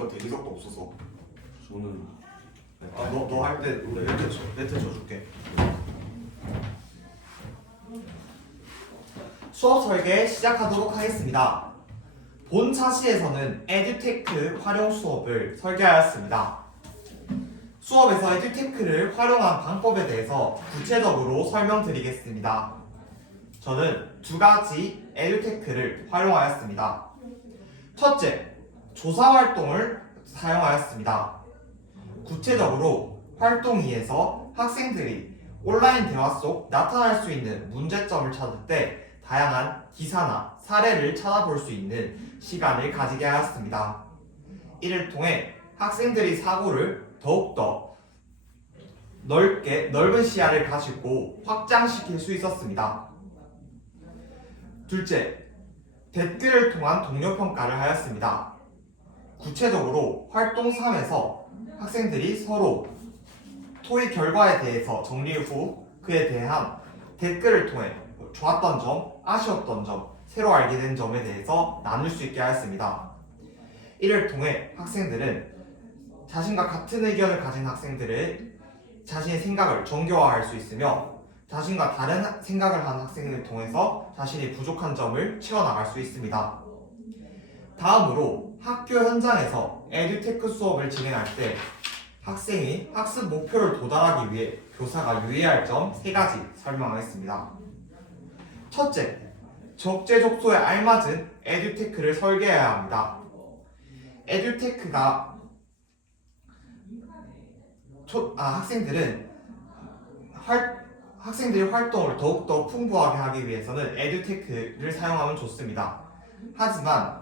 이거 대리석도 없어서. 저는 너 할 때 매트 쳐줄게. 수업 설계 시작하도록 하겠습니다. 본 차시에서는 에듀테크 활용 수업을 설계하였습니다. 수업에서 에듀테크를 활용한 방법에 대해서 구체적으로 설명드리겠습니다. 저는 두 가지 에듀테크를 활용하였습니다. 첫째, 조사 활동을 사용하였습니다. 구체적으로 활동 2에서 학생들이 온라인 대화 속 나타날 수 있는 문제점을 찾을 때 다양한 기사나 사례를 찾아볼 수 있는 시간을 가지게 하였습니다. 이를 통해 학생들이 사고를 더욱더 넓은 시야를 가지고 확장시킬 수 있었습니다. 둘째, 댓글을 통한 동료 평가를 하였습니다. 구체적으로 활동 3에서 학생들이 서로 토의 결과에 대해서 정리 후 그에 대한 댓글을 통해 좋았던 점, 아쉬웠던 점, 새로 알게 된 점에 대해서 나눌 수 있게 하였습니다. 이를 통해 학생들은 자신과 같은 의견을 가진 학생들의 자신의 생각을 정교화할 수 있으며 자신과 다른 생각을 하는 학생을 통해서 자신이 부족한 점을 채워나갈 수 있습니다. 다음으로 학교 현장에서 에듀테크 수업을 진행할 때 학생이 학습 목표를 도달하기 위해 교사가 유의할 점 3가지 설명하겠습니다. 첫째, 적재적소에 알맞은 에듀테크를 설계해야 합니다. 에듀테크가 학생들이 활동을 더욱더 풍부하게 하기 위해서는 에듀테크를 사용하면 좋습니다. 하지만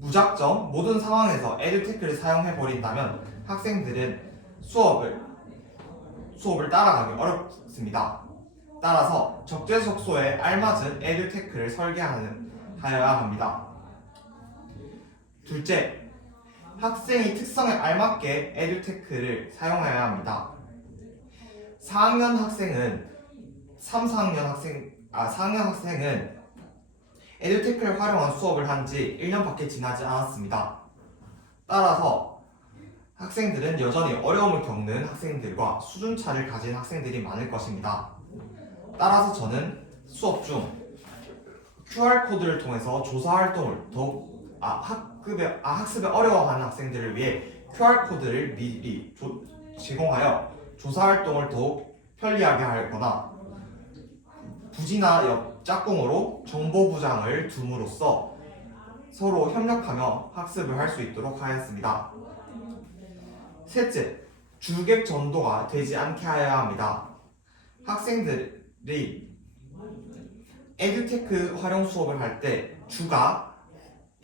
무작정 모든 상황에서 에듀테크를 사용해버린다면 학생들은 수업을 따라가기 어렵습니다. 따라서 적재적소에 알맞은 에듀테크를 설계하여야 합니다. 둘째, 학생의 특성에 알맞게 에듀테크를 사용해야 합니다. 4학년 학생은 에듀테크를 활용한 수업을 한 지 1년밖에 지나지 않았습니다. 따라서 학생들은 여전히 어려움을 겪는 학생들과 수준차를 가진 학생들이 많을 것입니다. 따라서 저는 수업 중 QR코드를 통해서 조사 활동을 학습에 어려워하는 학생들을 위해 QR코드를 미리 제공하여 조사 활동을 더욱 편리하게 하거나 부지나 옆 짝꿍으로 정보 부장을 둠으로써 서로 협력하며 학습을 할 수 있도록 하였습니다. 셋째, 주객 전도가 되지 않게 하여야 합니다. 학생들이 에듀테크 활용 수업을 할 때 주가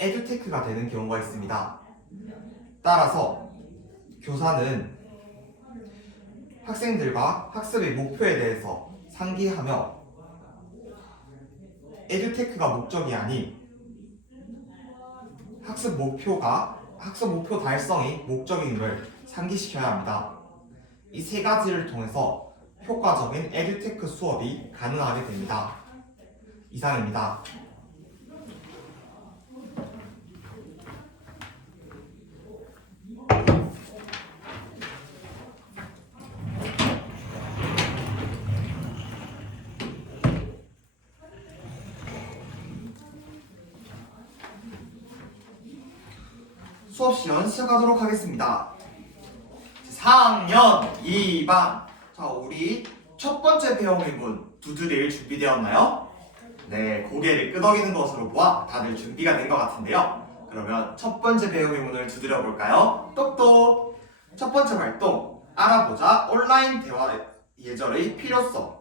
에듀테크가 되는 경우가 있습니다. 따라서 교사는 학생들과 학습의 목표에 대해서 상기하며 에듀테크가 목적이 아닌 학습 목표 달성이 목적임을 상기시켜야 합니다. 이 3가지를 통해서 효과적인 에듀테크 수업이 가능하게 됩니다. 이상입니다. 수업 시연 시작하도록 하겠습니다. 4학년 2반. 자, 우리 첫 번째 배움의문 두드릴 준비되었나요? 네, 고개를 끄덕이는 것으로 보아 다들 준비가 된 것 같은데요. 그러면 첫 번째 배움의문을 두드려 볼까요? 똑똑! 첫 번째 활동, 알아보자 온라인 대화 예절의 필요성.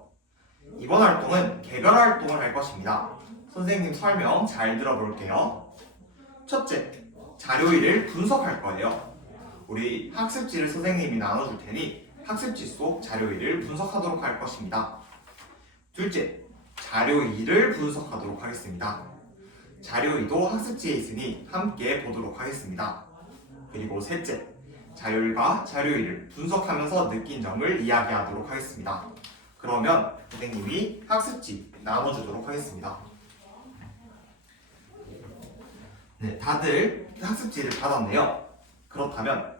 이번 활동은 개별 활동을 할 것입니다. 선생님 설명 잘 들어볼게요. 첫째, 자료일을 분석할 거예요. 우리 학습지를 선생님이 나눠줄 테니 학습지 속 자료일을 분석하도록 할 것입니다. 둘째, 자료 2를 분석하도록 하겠습니다. 자료 2도 학습지에 있으니 함께 보도록 하겠습니다. 그리고 셋째, 자료 1과 자료 2를 분석하면서 느낀 점을 이야기하도록 하겠습니다. 그러면 선생님이 학습지 나눠주도록 하겠습니다. 네, 다들 학습지를 받았네요. 그렇다면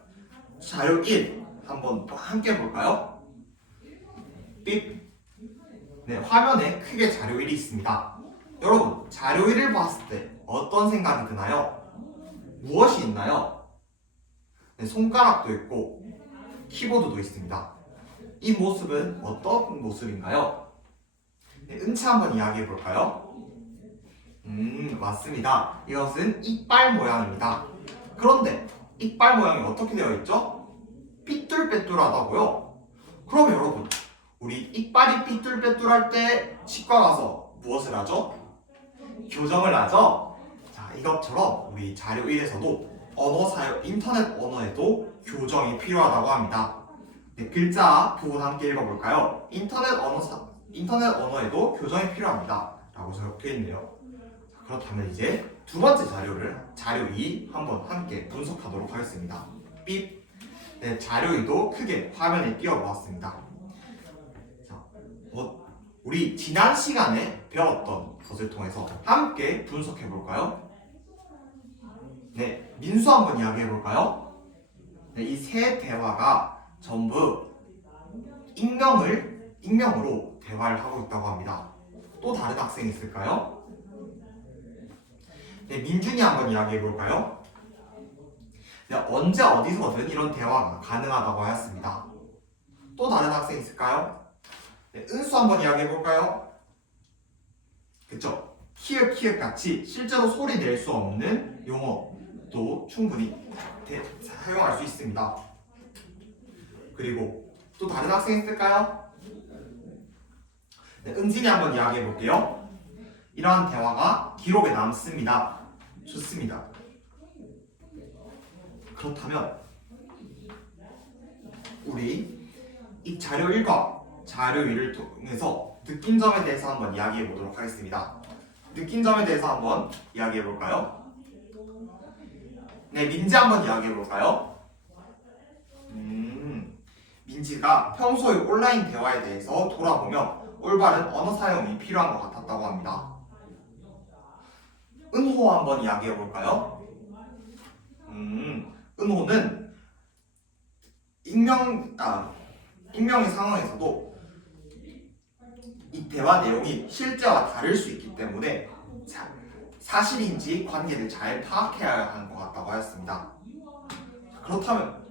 자료 1 한번 함께 볼까요? 삑. 네, 화면에 크게 자료 1이 있습니다. 여러분, 자료 1을 봤을 때 어떤 생각이 드나요? 무엇이 있나요? 네, 손가락도 있고 키보드도 있습니다. 이 모습은 어떤 모습인가요? 네, 은채 한번 이야기해 볼까요? 맞습니다. 이것은 이빨 모양입니다. 그런데 이빨 모양이 어떻게 되어 있죠? 삐뚤빼뚤하다고요? 그럼 여러분, 우리 이빨이 삐뚤빼뚤할 때 치과 가서 무엇을 하죠? 교정을 하죠? 자, 이것처럼 우리 자료 1에서도 언어 사용, 인터넷 언어에도 교정이 필요하다고 합니다. 네, 글자 부분 함께 읽어볼까요? 인터넷 언어에도 교정이 필요합니다. 라고 적혀 있네요. 자, 그렇다면 이제 두 번째 자료 2 한번 함께 분석하도록 하겠습니다. 삐. 네, 자료 2도 크게 화면에 띄워보았습니다. 자, 우리 지난 시간에 배웠던 것을 통해서 함께 분석해 볼까요? 네, 민수 한번 이야기해 볼까요? 네, 이 세 대화가 전부 익명으로 대화를 하고 있다고 합니다. 또 다른 학생이 있을까요? 네, 민준이 한번 이야기해 볼까요? 네, 언제 어디서든 이런 대화가 가능하다고 하였습니다. 또 다른 학생 있을까요? 네, 은수 한번 이야기해 볼까요? 그쵸? 키읔 같이 실제로 소리 낼 수 없는 용어도 충분히 사용할 수 있습니다. 그리고 또 다른 학생 있을까요? 네, 은진이 한번 이야기해 볼게요. 이러한 대화가 기록에 남습니다. 좋습니다. 그렇다면 우리 이 자료 1과 자료 2를 통해서 느낀 점에 대해서 한번 이야기해 보도록 하겠습니다. 느낀 점에 대해서 한번 이야기해 볼까요? 네, 민지 한번 이야기해 볼까요? 민지가 평소의 온라인 대화에 대해서 돌아보며 올바른 언어 사용이 필요한 것 같았다고 합니다. 은호 한번 이야기해 볼까요? 은호는 익명의 상황에서도 이 대화 내용이 실제와 다를 수 있기 때문에 사실인지 관계를 잘 파악해야 하는 것 같다고 하였습니다. 그렇다면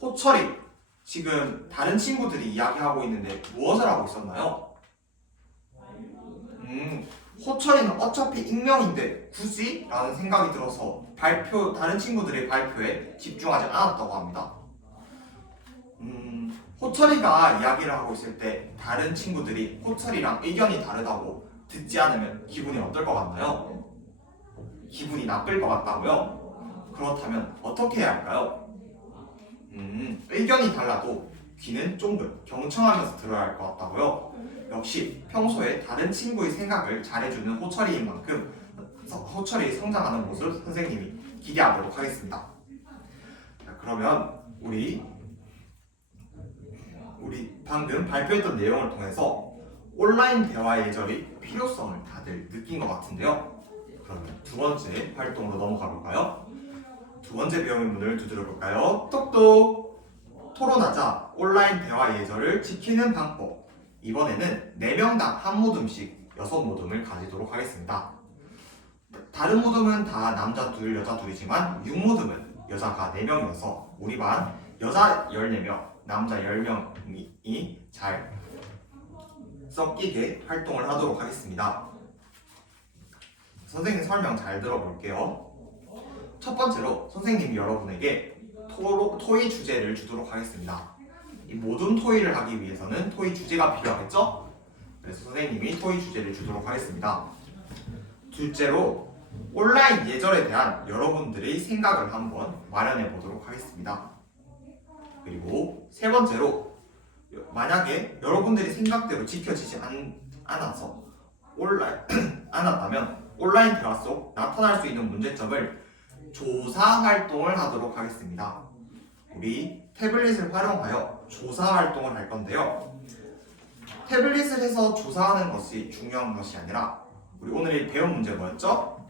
호철이 지금 다른 친구들이 이야기하고 있는데 무엇을 하고 있었나요? 호철이는 어차피 익명인데 굳이? 라는 생각이 들어서 다른 친구들의 발표에 집중하지 않았다고 합니다. 호철이가 이야기를 하고 있을 때 다른 친구들이 호철이랑 의견이 다르다고 듣지 않으면 기분이 어떨 것 같나요? 기분이 나쁠 것 같다고요? 그렇다면 어떻게 해야 할까요? 의견이 달라도 귀는 쫑긋 경청하면서 들어야 할 것 같다고요? 역시 평소에 다른 친구의 생각을 잘해주는 호철이인 만큼 호철이 성장하는 모습 선생님이 기대하도록 하겠습니다. 자, 그러면 우리 방금 발표했던 내용을 통해서 온라인 대화 예절의 필요성을 다들 느낀 것 같은데요. 그러면 두 번째 활동으로 넘어가 볼까요? 두 번째 배움의 문을 두드려 볼까요? 똑똑! 토론하자 온라인 대화 예절을 지키는 방법. 이번에는 4명당 한 모듬씩 6모듬을 가지도록 하겠습니다. 다른 모듬은 다 남자 둘, 여자 둘이지만 6모듬은 여자가 4명이어서 우리 반 여자 14명, 남자 10명이 잘 섞이게 활동을 하도록 하겠습니다. 선생님 설명 잘 들어볼게요. 첫 번째로 선생님이 여러분에게 토의 주제를 주도록 하겠습니다. 이 모든 토의를 하기 위해서는 토의 주제가 필요하겠죠? 그래서 선생님이 토의 주제를 주도록 하겠습니다. 둘째로 온라인 예절에 대한 여러분들의 생각을 한번 마련해 보도록 하겠습니다. 그리고 세 번째로 만약에 여러분들이 생각대로 지켜지지 않았다면 온라인 대화 속 나타날 수 있는 문제점을 조사 활동을 하도록 하겠습니다. 우리 태블릿을 활용하여 조사 활동을 할 건데요. 태블릿을 해서 조사하는 것이 중요한 것이 아니라 우리 오늘 배운 문제 뭐였죠?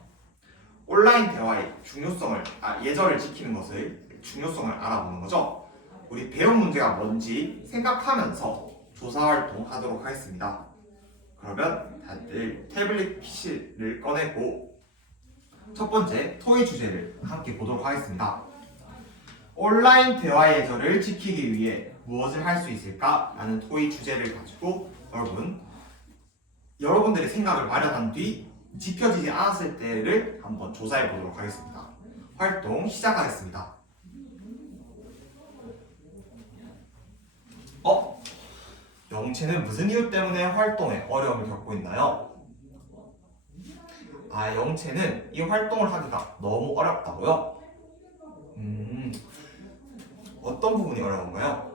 온라인 대화의 중요성을 예절을 지키는 것을 중요성을 알아보는 거죠. 우리 배운 문제가 뭔지 생각하면서 조사 활동 하도록 하겠습니다. 그러면 다들 태블릿 PC를 꺼내고 첫 번째 토의 주제를 함께 보도록 하겠습니다. 온라인 대화 예절을 지키기 위해 무엇을 할 수 있을까? 라는 토의 주제를 가지고 여러분들의 생각을 마련한 뒤 지켜지지 않았을 때를 한번 조사해 보도록 하겠습니다. 활동 시작하겠습니다. 영채는 무슨 이유 때문에 활동에 어려움을 겪고 있나요? 영채는 이 활동을 하기가 너무 어렵다고요? 어떤 부분이 어려운가요?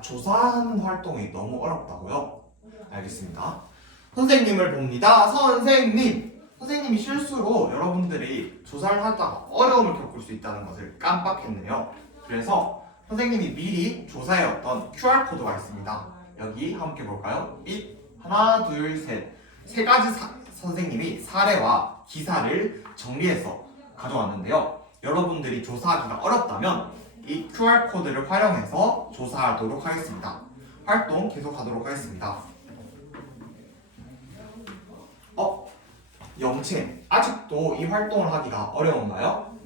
조사하는 활동이 너무 어렵다고요? 알겠습니다. 선생님을 봅니다. 선생님이 실수로 여러분들이 조사를 하다가 어려움을 겪을 수 있다는 것을 깜빡했네요. 그래서 선생님이 미리 조사해왔던 QR코드가 있습니다. 여기 함께 볼까요? 하나, 둘, 셋. 세 가지 선생님이 사례와 기사를 정리해서 가져왔는데요. 여러분들이 조사하기가 어렵다면 이 QR코드를 활용해서 조사하도록 하겠습니다. 활동 계속하도록 하겠습니다. 영채, 아직도 이 활동을 하기가 어려운가요?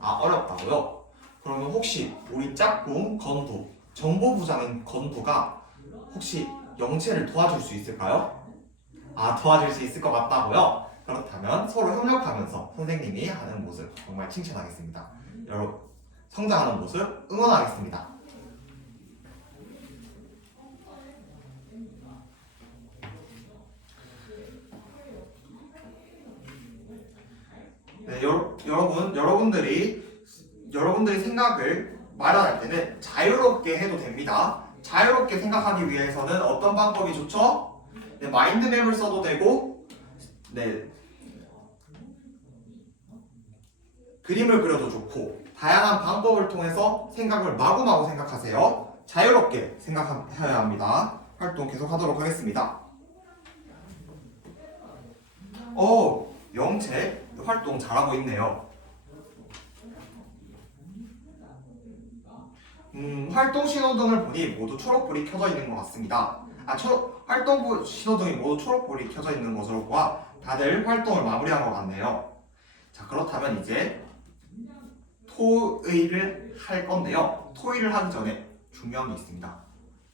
어렵다고요? 그러면 혹시 우리 짝꿍 건부, 정보부장인 건부가 혹시 영채를 도와줄 수 있을까요? 도와줄 수 있을 것 같다고요? 그렇다면 서로 협력하면서 선생님이 하는 모습 정말 칭찬하겠습니다. 여러분, 성장하는 모습 응원하겠습니다. 네, 여러분들이 생각을 마련할 때는 자유롭게 해도 됩니다. 자유롭게 생각하기 위해서는 어떤 방법이 좋죠? 네, 마인드맵을 써도 되고, 그림을 그려도 좋고, 다양한 방법을 통해서 생각을 마구마구 생각하세요. 자유롭게 생각해야 합니다. 활동 계속하도록 하겠습니다. 영채 활동 잘하고 있네요. 활동 신호등을 보니 모두 초록불이 켜져 있는 것 같습니다. 활동 신호등이 모두 초록불이 켜져 있는 것으로 보아 다들 활동을 마무리한 것 같네요. 자, 그렇다면 이제 토의를 할 건데요. 토의를 하기 전에 중요한 게 있습니다.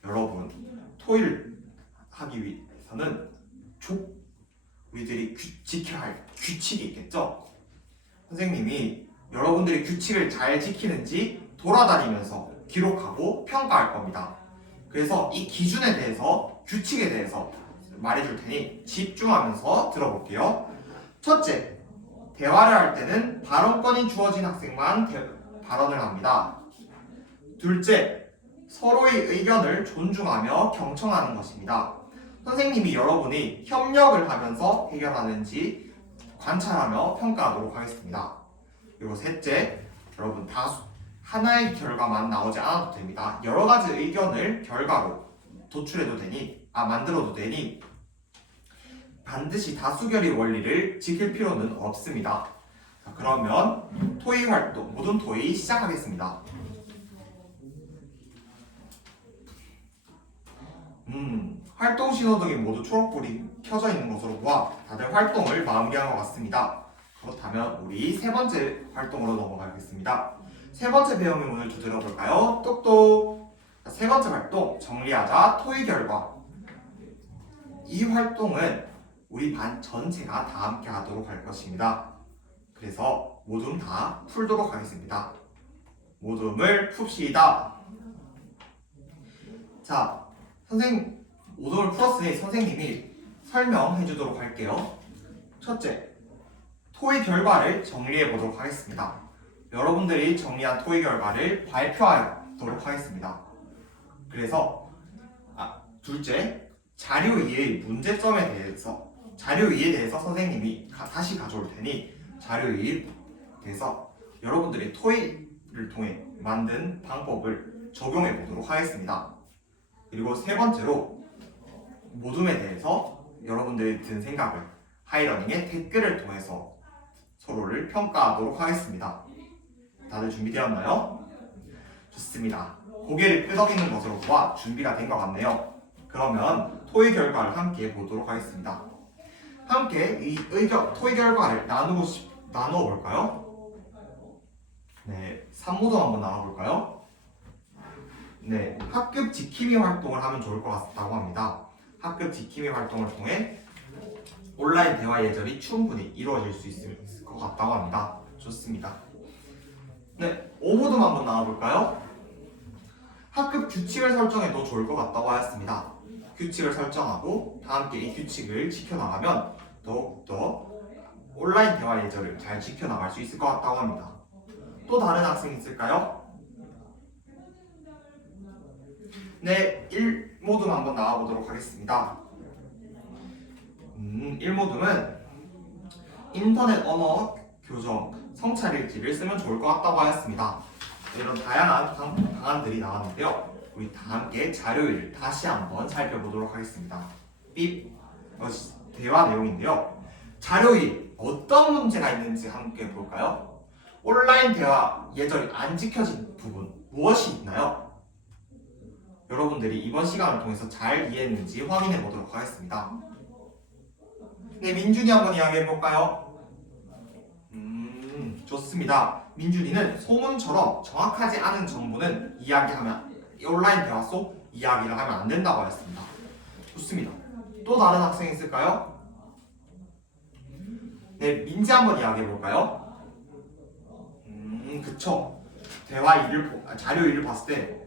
여러분, 토의를 하기 위해서는 우리들이 지켜야 할 규칙이 있겠죠? 선생님이 여러분들이 규칙을 잘 지키는지 돌아다니면서 기록하고 평가할 겁니다. 그래서 이 기준에 대해서, 규칙에 대해서 말해줄 테니 집중하면서 들어볼게요. 첫째, 대화를 할 때는 발언권이 주어진 학생만 발언을 합니다. 둘째, 서로의 의견을 존중하며 경청하는 것입니다. 선생님이 여러분이 협력을 하면서 해결하는지 관찰하며 평가하도록 하겠습니다. 그리고 셋째, 여러분 하나의 결과만 나오지 않아도 됩니다. 여러 가지 의견을 결과로 만들어도 되니 반드시 다수결의 원리를 지킬 필요는 없습니다. 자, 그러면 토의 활동, 모든 토의 시작하겠습니다. 활동 신호등이 모두 초록불이 켜져 있는 것으로 보아 다들 활동을 마무리한 것 같습니다. 그렇다면 우리 세 번째 활동으로 넘어가겠습니다. 세 번째 배움의 문을 두드려 볼까요? 똑똑. 세 번째 활동, 정리하자 토의 결과. 이 활동은 우리 반 전체가 다 함께 하도록 할 것입니다. 그래서 모둠 다 풀도록 하겠습니다. 모둠을 풉시다. 자, 모둠을 풀었으니 선생님이 설명해 주도록 할게요. 첫째, 토의 결과를 정리해 보도록 하겠습니다. 여러분들이 정리한 토의 결과를 발표하도록 하겠습니다. 그래서 둘째, 자료 2의 문제점에 대해서 선생님이 다시 가져올 테니 자료 2에 대해서 여러분들이 토의를 통해 만든 방법을 적용해 보도록 하겠습니다. 그리고 세 번째로 모둠에 대해서 여러분들이 든 생각을 하이러닝의 댓글을 통해서 서로를 평가하도록 하겠습니다. 다들 준비되었나요? 좋습니다. 고개를 끄덕이는 것으로 보아 준비가 된 것 같네요. 그러면 토의 결과를 함께 보도록 하겠습니다. 함께 이 토의 결과를 나누어 볼까요? 네, 3모도 한번 나눠볼까요? 네, 학급 지킴이 활동을 하면 좋을 것 같다고 합니다. 학급 지킴이 활동을 통해 온라인 대화 예절이 충분히 이루어질 수 있을 것 같다고 합니다. 좋습니다. 네, 5모도 한번 나눠볼까요? 학급 규칙을 설정해도 좋을 것 같다고 하였습니다. 규칙을 설정하고 다 함께 이 규칙을 지켜나가면 더욱더 온라인 대화 예절을 잘 지켜나갈 수 있을 것 같다고 합니다. 또 다른 학생 있을까요? 네, 1모둠 한번 나와보도록 하겠습니다. 1모둠은 인터넷 언어 교정 성찰일지를 쓰면 좋을 것 같다고 하였습니다. 이런 다양한 방안들이 나왔는데요. 우리 다 함께 자료를 다시 한번 살펴보도록 하겠습니다. 대화 내용인데요. 자료일 어떤 문제가 있는지 함께 볼까요? 온라인 대화 예절이 안 지켜진 부분 무엇이 있나요? 여러분들이 이번 시간을 통해서 잘 이해했는지 확인해 보도록 하겠습니다. 네, 민준이 한번 이야기해 볼까요? 좋습니다. 민준이는 소문처럼 정확하지 않은 정보는 온라인 대화 속 이야기를 하면 안 된다고 하였습니다. 좋습니다. 또 다른 학생 있을까요? 네, 민지 한번 이야기해 볼까요? 그쵸. 자료 일을 봤을 때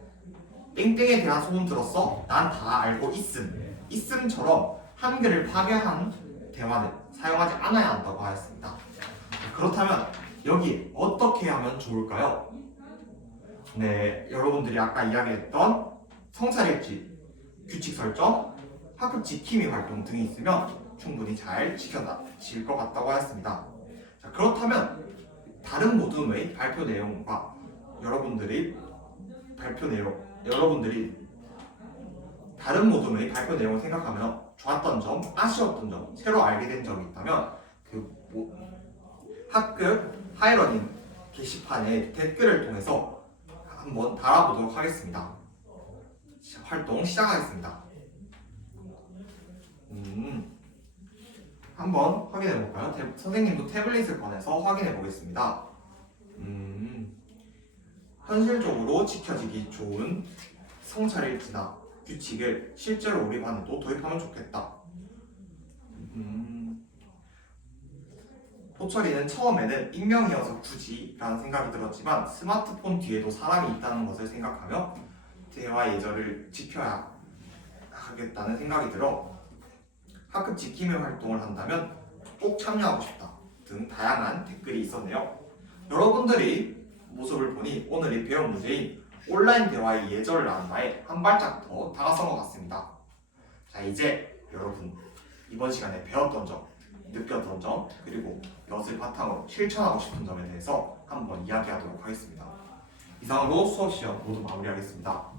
땡땡에 대한 소문 들었어? 난 다 알고 있음처럼 한글을 파괴한 대화는 사용하지 않아야 한다고 하였습니다. 그렇다면 여기 어떻게 하면 좋을까요? 네, 여러분들이 아까 이야기했던 성찰일지, 규칙 설정, 학급 지킴이 활동 등이 있으면 충분히 잘 지켜질 것 같다고 하였습니다. 자, 그렇다면 다른 모둠의 발표 내용과 여러분들이 다른 모둠의 발표 내용을 생각하면 좋았던 점, 아쉬웠던 점, 새로 알게 된 점이 있다면 학급 하이러닝 게시판에 댓글을 통해서 한번 달아보도록 하겠습니다. 활동 시작하겠습니다. 한번 확인해 볼까요? 선생님도 태블릿을 꺼내서 확인해 보겠습니다. 현실적으로 지켜지기 좋은 성찰일지나 규칙을 실제로 우리 반에도 도입하면 좋겠다. 호철이는 처음에는 익명이어서 굳이 라는 생각이 들었지만 스마트폰 뒤에도 사람이 있다는 것을 생각하며 대화 예절을 지켜야 하겠다는 생각이 들어 학급 지킴이 활동을 한다면 꼭 참여하고 싶다 등 다양한 댓글이 있었네요. 여러분들이 모습을 보니 오늘이 배운 문제인 온라인 대화의 예절을 아는 바에 한 발짝 더 다가선 것 같습니다. 자, 이제 여러분 이번 시간에 배웠던 점, 느꼈던 점, 그리고 이것을 바탕으로 실천하고 싶은 점에 대해서 한번 이야기하도록 하겠습니다. 이상으로 수업 시간 모두 마무리하겠습니다.